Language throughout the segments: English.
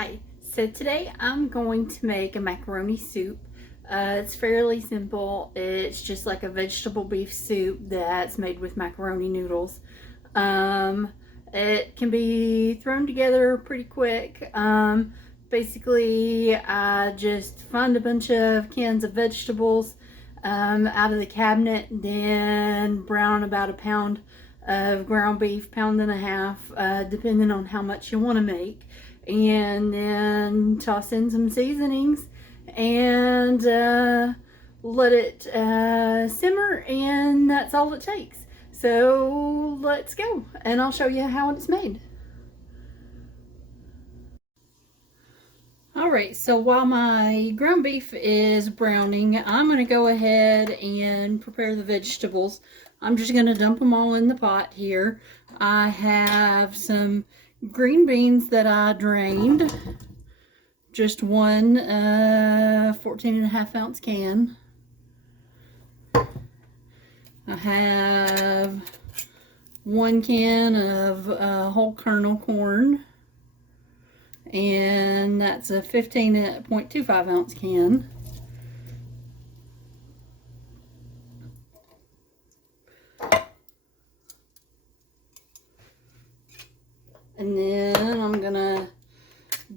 Hi, so today I'm going to make a macaroni soup. It's fairly simple. It's just like a vegetable beef soup that's made with macaroni noodles. Um, it can be thrown together pretty quick. Basically, I just find a bunch of cans of vegetables out of the cabinet, then brown about a pound of ground beef, pound and a half, depending on how much you want to make, and then toss in some seasonings and let it simmer, and that's all it takes. So let's go and I'll show you how it's made. Alright, so while my ground beef is browning, I'm going to go ahead and prepare the vegetables. I'm just going to dump them all in the pot here. I have some green beans that I drained. Just one 14.5 ounce can. I have one can of whole kernel corn, and that's a 15.25 ounce can. And then I'm gonna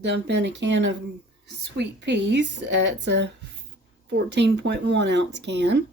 dump in a can of sweet peas. That's a 14.1 ounce can.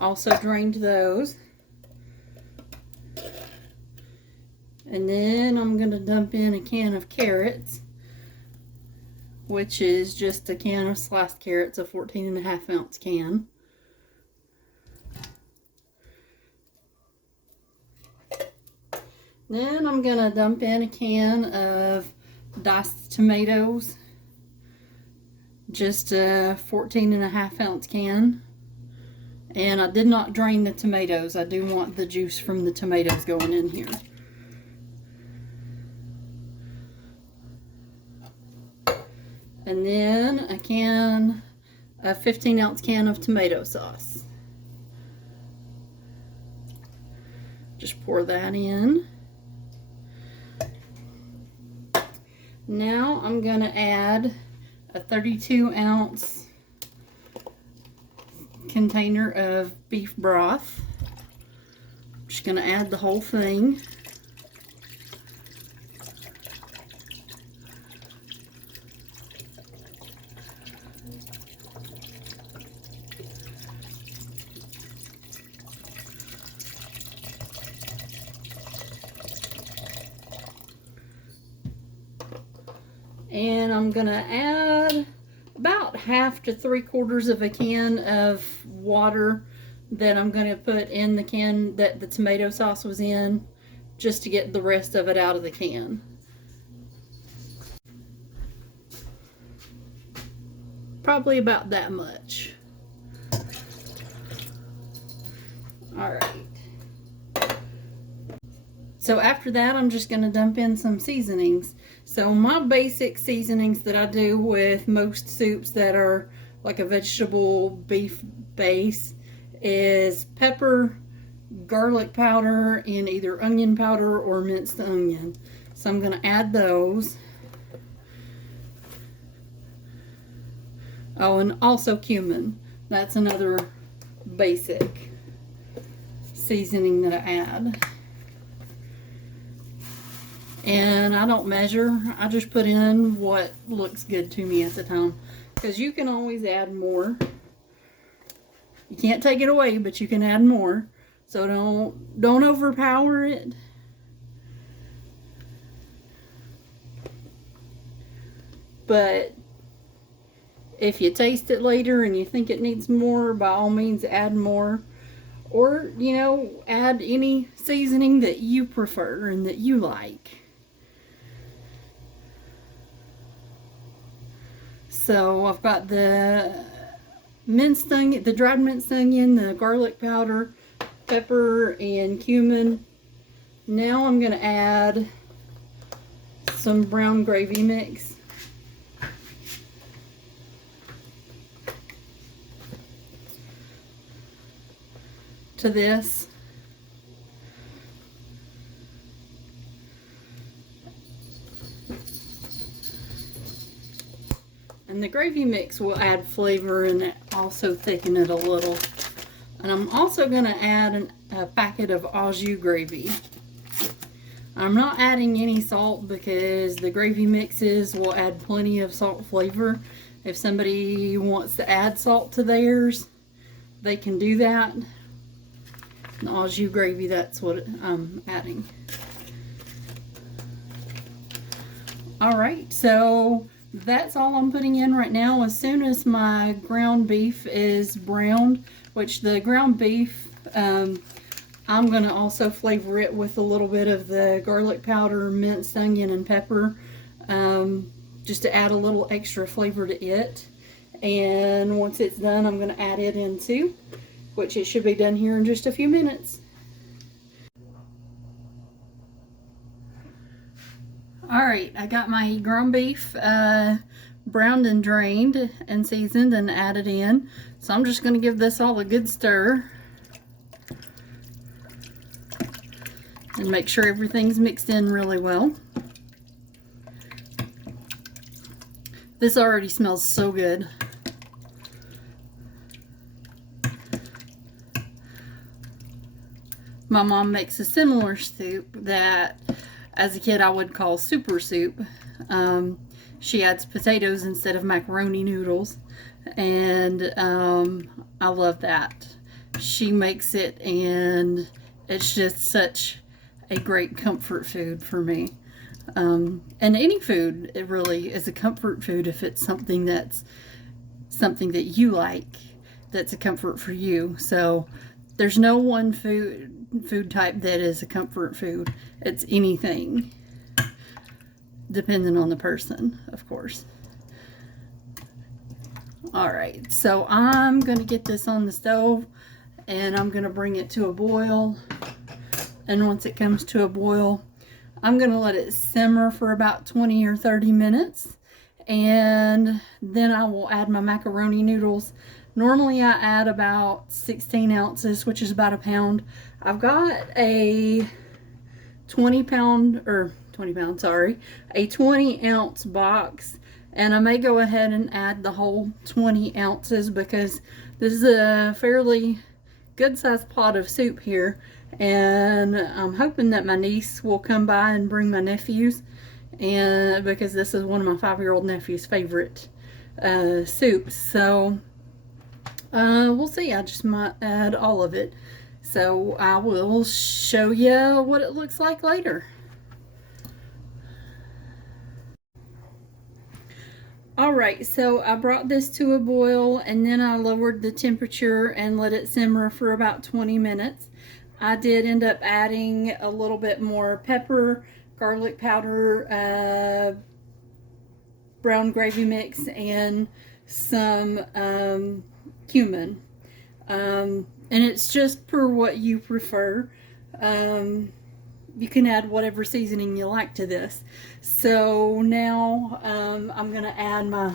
Also drained those. And then I'm going to dump in a can of carrots, which is just a can of sliced carrots, a 14.5 ounce can. Then I'm going to dump in a can of diced tomatoes, just a 14.5 ounce can. And I did not drain the tomatoes. I do want the juice from the tomatoes going in here. And then a 15 ounce can of tomato sauce. Just pour that in. Now I'm going to add a 32 ounce container of beef broth. I'm just going to add the whole thing. And I'm going to add about 1/2 to 3/4 of a can of water that I'm going to put in the can that the tomato sauce was in, just to get the rest of it out of the can. Probably about that much. Alright. So after that, I'm just going to dump in some seasonings. So my basic seasonings that I do with most soups that are like a vegetable beef base is pepper, garlic powder, and either onion powder or minced onion. So I'm going to add those. Oh, and also cumin. That's another basic seasoning that I add. And I don't measure, I just put in what looks good to me at the time, because you can always add more. You can't take it away, but you can add more. So don't overpower it. But if you taste it later and you think it needs more, by all means add more. Or, you know, add any seasoning that you prefer and that you like. So I've got the minced onion, the dried minced onion, the garlic powder, pepper, and cumin. Now I'm going to add some brown gravy mix. To this. And the gravy mix will add flavor and also thicken it a little. And I'm also going to add a packet of au jus gravy. I'm not adding any salt because the gravy mixes will add plenty of salt flavor. If somebody wants to add salt to theirs, they can do that. The au jus gravy, that's what I'm adding. Alright, so that's all I'm putting in right now. As soon as my ground beef is browned, which the ground beef, I'm going to also flavor it with a little bit of the garlic powder, minced onion, and pepper, just to add a little extra flavor to it. And once it's done, I'm going to add it in too, which it should be done here in just a few minutes. Alright, I got my ground beef browned and drained and seasoned and added in. So I'm just going to give this all a good stir. And make sure everything's mixed in really well. This already smells so good. My mom makes a similar soup that as a kid I would call super soup. She adds potatoes instead of macaroni noodles, and I love that. She makes it and it's just such a great comfort food for me. And any food, it really is a comfort food if it's something that you like, that's a comfort for you. So there's no one food type that is a comfort food. It's anything, depending on the person, of course. Alright, so I'm going to get this on the stove and I'm going to bring it to a boil. And once it comes to a boil, I'm going to let it simmer for about 20 or 30 minutes. And then I will add my macaroni noodles. Normally I add about 16 ounces, which is about a pound. I've got a 20 ounce box. And I may go ahead and add the whole 20 ounces because this is a fairly good sized pot of soup here. And I'm hoping that my niece will come by and bring my nephews, and because this is one of my 5-year-old nephew's favorite soups. So we'll see. I just might add all of it. So I will show you what it looks like later. Alright, so I brought this to a boil and then I lowered the temperature and let it simmer for about 20 minutes. I did end up adding a little bit more pepper, garlic powder, brown gravy mix, and some cumin. And it's just per what you prefer. You can add whatever seasoning you like to this. So now I'm going to add my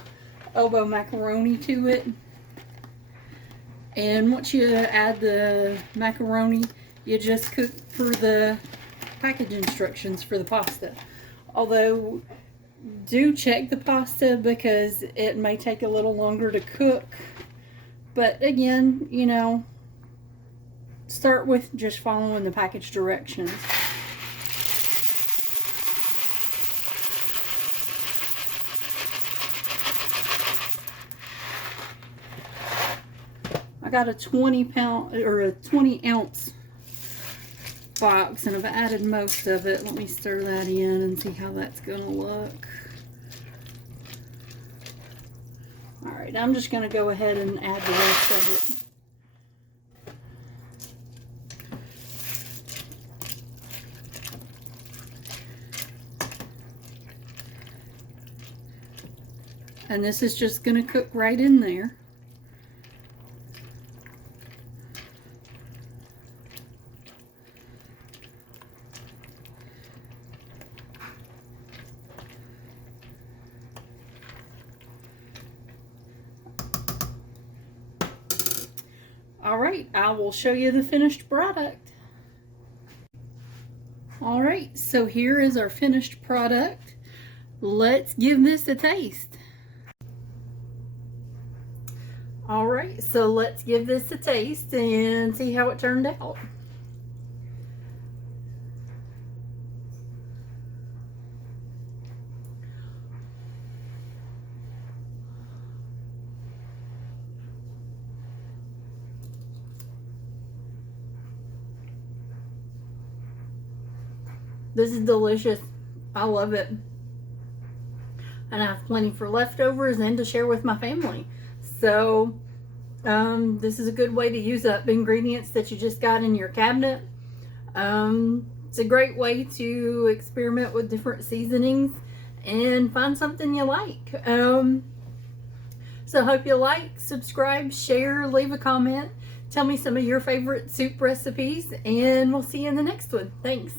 oboe macaroni to it. And once you add the macaroni, you just cook for the package instructions for the pasta. Although, do check the pasta because it may take a little longer to cook. But again, you know, start with just following the package directions. I got a 20 ounce box and I've added most of it. Let me stir that in and see how that's gonna look. Alright, I'm just gonna go ahead and add the rest of it. And this is just gonna cook right in there. Alright, I will show you the finished product. Alright, so here is our finished product. Let's give this a taste. All right, so let's give this a taste and see how it turned out. This is delicious. I love it. And I have plenty for leftovers and to share with my family. So this is a good way to use up ingredients that you just got in your cabinet. It's a great way to experiment with different seasonings and find something you like. So hope you like, subscribe, share, leave a comment. Tell me some of your favorite soup recipes, and we'll see you in the next one. Thanks.